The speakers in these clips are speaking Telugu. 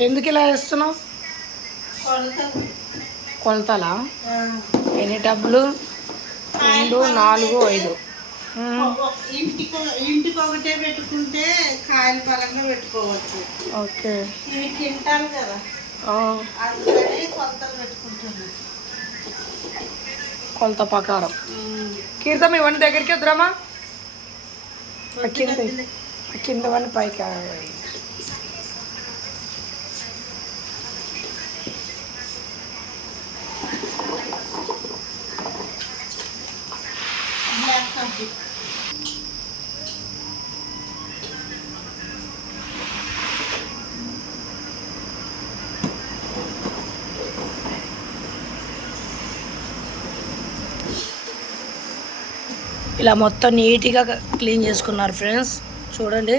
ఎందుకు ఇలా వేస్తున్నావు కొలతలు. ఎన్ని డబ్బులు? రెండు నాలుగు ఐదు. ఇంటికి ఇంటికి ఒకటే పెట్టుకుంటే కాయల పెట్టుకోవచ్చు. ఓకే. ఇవి తింటాను కదా. అందుకని కొలతలు పెట్టుకుంటున్నాను కొలత ప్రకారం. కీర్తం ఇవన్నీ దగ్గరికి వద్దురామా? కింద కిందవన్నీ పైకి ఇలా మొత్తం నీట్గా క్లీన్ చేసుకున్నారు ఫ్రెండ్స్. చూడండి.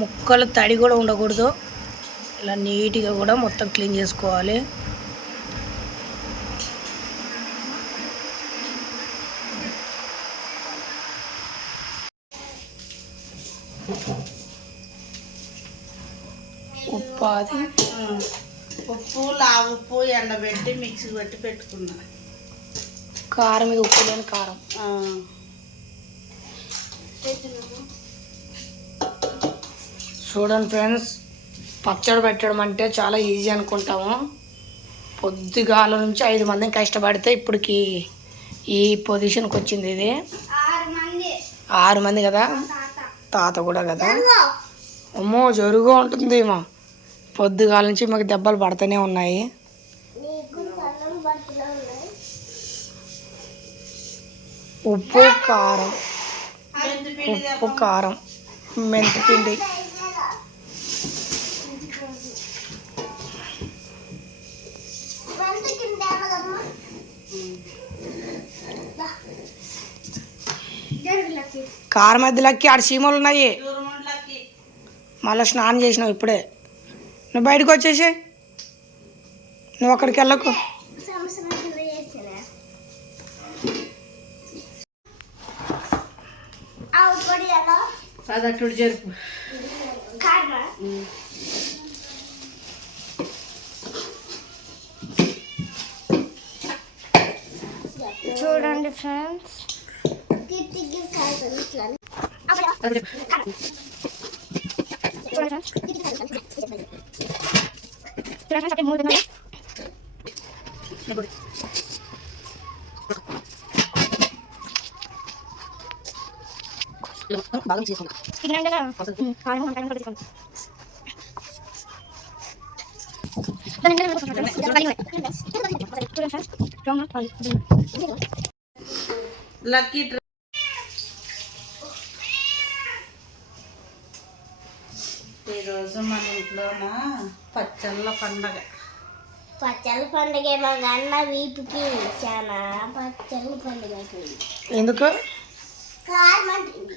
ముక్కలు తడి కూడా ఉండకూడదు. ఇలా నీట్గా కూడా మొత్తం క్లీన్ చేసుకోవాలి. ఉప్పు అది. ఉప్పు లావు ఉప్పు ఎండబెట్టి మిక్సీ పెట్టి పెట్టుకున్నా. కారం ఇది ఉప్పు లేని కారం. చూడండి ఫ్రెండ్స్ పచ్చడి పెట్టడం అంటే చాలా ఈజీ అనుకుంటాము. పొద్దుగాల నుంచి ఐదు మందిని కష్టపడితే ఇప్పటికి ఈ పొజిషన్కి వచ్చింది ఇది. ఆరు మంది. కదా? తాత కూడా కదా? అమ్మో జరుగు ఉంటుంది మా పొద్దుగాల నుంచి మాకు దెబ్బలు పడుతూనే ఉన్నాయి. ఉప్పు కారం. ఉప్పు కారం మెంతి పిండి కారం మధ్యలోకి ఆడ సీమలు ఉన్నాయి. మళ్ళీ స్నానం చేసినావు ఇప్పుడే. నువ్వు బయటకు వచ్చేసి నువ్వు అక్కడికి వెళ్ళకు. అదట్టుడు జరుపు చూడండి ఫ్రెండ్స్ లక్కీ డ్రా ఈరోజు మన ఇంట్లోన పచ్చళ్ళ పండగ. పచ్చళ్ళ పండుగ మా అన్న వీపుకి చాలా పచ్చళ్ళ పండుగ ఎందుకు? కారం అంటుంది.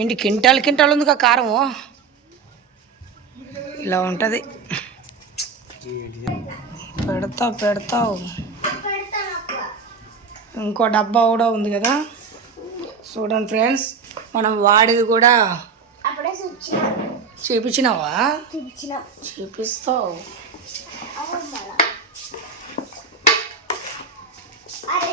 ఏంటి కింటాలు కింటాలు ఉంది కారము ఇలా ఉంటుంది. పెడతావు పెడతావు. ఇంకో డబ్బా కూడా ఉంది కదా. చూడండి ఫ్రెండ్స్ మనం వాడిది కూడా చూపించినావా? చూపించిన. చూపిస్తావు. అరే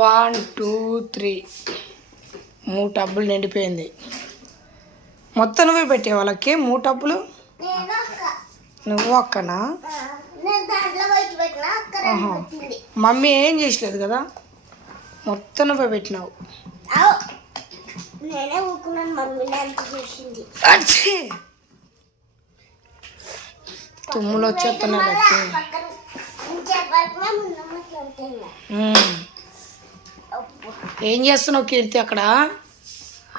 వన్ టూ త్రీ మూడు టబ్బులు నిండిపోయింది మొత్తం నువ్వే పెట్టే వాళ్ళకి మూడు టబ్బులు నువ్వు అక్కనా మమ్మీ ఏం చేసలేదు కదా మొత్తం నువ్వే పెట్టినావు తుమ్ములు వచ్చేస్తున్నాయి ఏం చేస్తున్నావు కీర్తి అక్కడ?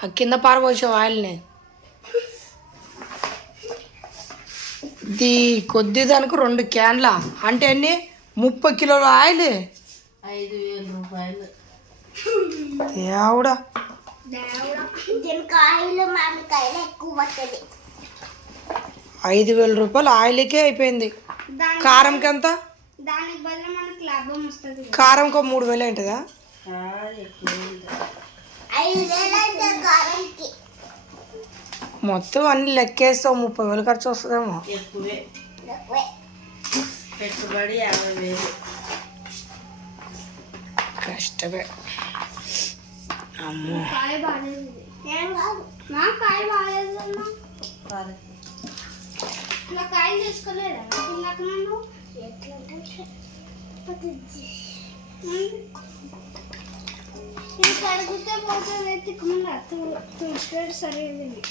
ఆ కింద పారబోసావు ఆయిల్ని. ఇది కొద్ది దానికి రెండు క్యాన్ల. అంటే అన్ని ముప్పై కిలోల ఆయిల్. ఐదు వేల రూపాయలు. దేవుడా. ఐదు వేల రూపాయలు ఆయిల్కే అయిపోయింది. కారంకి ఎంత దానికి బదులు మనకు లాభం వస్తుంది. కారంకి ఒక మూడు వేలు ఏంటిదా మొత్తం అన్ని లెక్కేస్తే ఓ ముప్పై వేలు ఖర్చు వస్తుందేమో ఎక్కువే. పెట్టుబడి యాభై వేలు కష్టమే అమ్మో కాయలు తీసుకోలేదా ఇందాక నన్ను ఇది కడిగితే పోతుంది తిక్కకుండా తుడిచాడు సరైనది